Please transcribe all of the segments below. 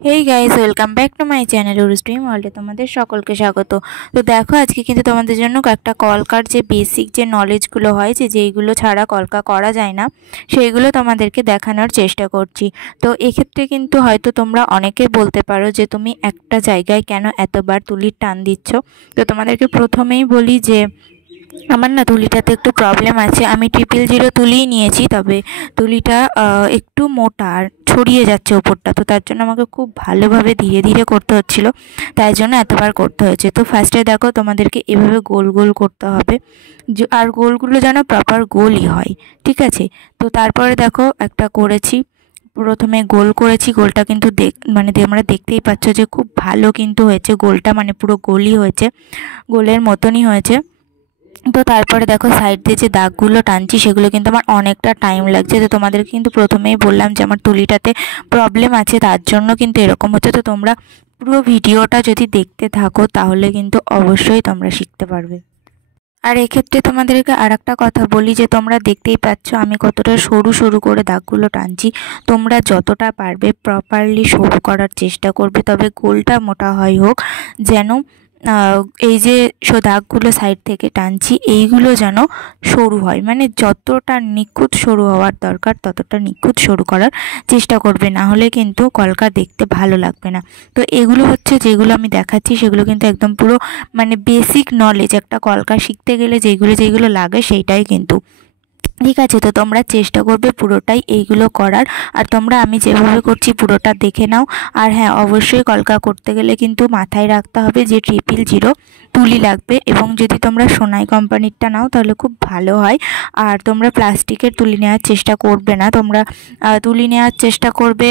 Hey guys, welcome back to my channel উরুস dream ওয়ার্ল্ডে তোমাদের সকলকে স্বাগত। তো দেখো, আজকে কিন্তু তোমাদের জন্য একটা কলকার যে বেসিক যে নলেজগুলো হয়, যেইগুলো ছাড়া কলকা করা যায় না, সেইগুলো তোমাদেরকে দেখানোর চেষ্টা করছি। তো এক্ষেত্রে কিন্তু হয়তো তোমরা অনেকে বলতে পারো যে তুমি একটা জায়গায় কেন এতবার তুলির টান দিচ্ছ। তো তোমাদেরকে প্রথমেই বলি যে আমার না তুলিটাতে একটু প্রবলেম আছে। আমি 000 তুলিই নিয়েছি, তবে তুলিটা একটু মোটা আর ছড়িয়ে যাচ্ছে ওপরটা, তো তার জন্য আমাকে খুব ভালোভাবে ধীরে ধীরে করতে হচ্ছিলো, তাই জন্য এতবার করতে হয়েছে। তো ফার্স্টে দেখো, তোমাদেরকে এভাবে গোল গোল করতে হবে, আর গোলগুলো যেন প্রপার গোলই হয়, ঠিক আছে। তো তারপরে দেখো একটা করেছি, প্রথমে গোল করেছি, গোলটা কিন্তু তোমরা দেখতেই পাচ্ছ যে খুব ভালো কিন্তু হয়েছে গোলটা, মানে পুরো গোলই হয়েছে, গোলের মতনই হয়েছে। তো তারপরে দেখো সাইড দিয়ে যে দাগগুলো টানছি সেগুলো কিন্তু আমার অনেকটা টাইম লাগছে। তো তোমাদের কিন্তু প্রথমেই বললাম যে আমার তুলিটাতে প্রবলেম আছে, তার জন্য কিন্তু এরকম হচ্ছে। তো তোমরা পুরো ভিডিওটা যদি দেখতে থাকো তাহলে কিন্তু অবশ্যই তোমরা শিখতে পারবে। আর এক্ষেত্রে তোমাদেরকে আর একটা কথা বলি যে তোমরা দেখতেই পাচ্ছ আমি কতটা সরু সরু করে দাগগুলো টানছি। তোমরা যতটা পারবে প্রপারলি সরু করার চেষ্টা করবে, তবে গোলটা মোটা হয় হোক, যেন এই যে দাগগুলো সাইড থেকে টানছি এইগুলো যেন সরু হয়, মানে যতটা নিখুঁত সরু হওয়ার দরকার ততটা নিখুঁত সরু করার চেষ্টা করবে, না হলে কিন্তু কলকা দেখতে ভালো লাগবে না। তো এগুলো হচ্ছে যেগুলো আমি দেখাচ্ছি সেগুলো কিন্তু একদম পুরো মানে বেসিক নলেজ, একটা কলকা শিখতে গেলে যেগুলো লাগে সেইটাই কিন্তু, ঠিক আছে। তো তোমরা চেষ্টা করবে পুরোটাই এইগুলো করার, আর তোমরা আমি যেভাবে করছি পুরোটা দেখে নাও। আর হ্যাঁ, অবশ্যই কলকা করতে গেলে কিন্তু মাথায় রাখতে হবে যে 000 তুলি লাগবে, এবং যদি তোমরা সোনাই কোম্পানিরটা নাও তাহলে খুব ভালো হয়। আর তোমরা প্লাস্টিকের তুলি নেওয়ার চেষ্টা করবে না, তোমরা তুলি নেওয়ার চেষ্টা করবে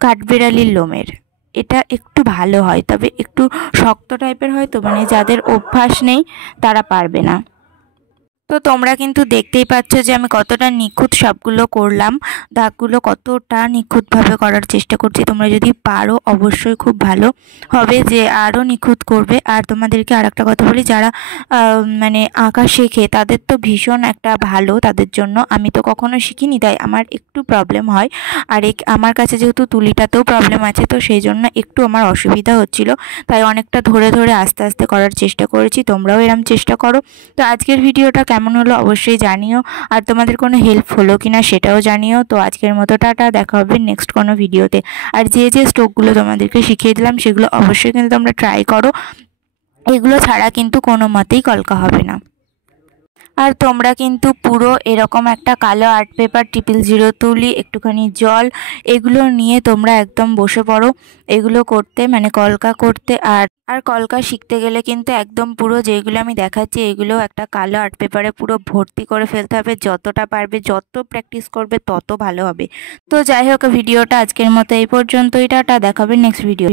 কাঠবেড়ালির লোমের, এটা একটু ভালো হয়, তবে একটু শক্ত টাইপের হয়, তো মানে যাদের অভ্যাস নেই তারা পারবে না। তো তোমরা কিন্তু দেখতেই পাচ্ছ যে আমি কতটা নিখুঁত সবগুলো করলাম, দাগগুলো কতটা নিখুঁতভাবে করার চেষ্টা করছি। তোমরা যদি পারো অবশ্যই খুব ভালো হবে, যে আরও নিখুঁত করবে। আর তোমাদেরকে আর একটা কথা বলি, যারা মানে আঁকা শেখে তাদের তো ভীষণ একটা ভালো, তাদের জন্য। আমি তো কখনো শিখিনি, তাই আমার একটু প্রবলেম হয়। আর আমার কাছে যেহেতু তুলিটাতেও প্রবলেম আছে, তো সেই জন্য একটু আমার অসুবিধা হচ্ছিল, তাই অনেকটা ধরে ধরে আস্তে আস্তে করার চেষ্টা করেছি। তোমরাও এরম চেষ্টা করো। তো আজকের ভিডিওটা কেমন হলো অবশ্যই জানিও, আর তোমাদের কোনো হেল্প হলো কিনা সেটাও জানিও। তো আজকের মতো টাটা, দেখা হবে নেক্সট কোনো ভিডিওতে। আর যে স্ট্রোকগুলো তোমাদেরকে শিখিয়ে দিলাম সেগুলো অবশ্যই কিন্তু তোমরা ট্রাই করো, এগুলো ছাড়া কিন্তু কোনো মতেই কলকা হবে না। আর তোমরা কিন্তু পুরো এরকম একটা কালো আর্ট পেপার, 000 তুলি, একটুখানি জল, এগুলো নিয়ে তোমরা একদম বসে পড়ো এগুলো করতে, মানে কলকা করতে। আর কলকা শিখতে গেলে কিন্তু একদম পুরো যেগুলো আমি দেখাচ্ছি এগুলো একটা কালো আর্ট পেপারে পুরো ভর্তি করে ফেলতে হবে, যতটা পারবে, যত প্র্যাকটিস করবে তত ভালো হবে। তো যাই হোক, ভিডিওটা আজকের মতো এই পর্যন্তই, টাটা, দেখাবে নেক্সট ভিডিও।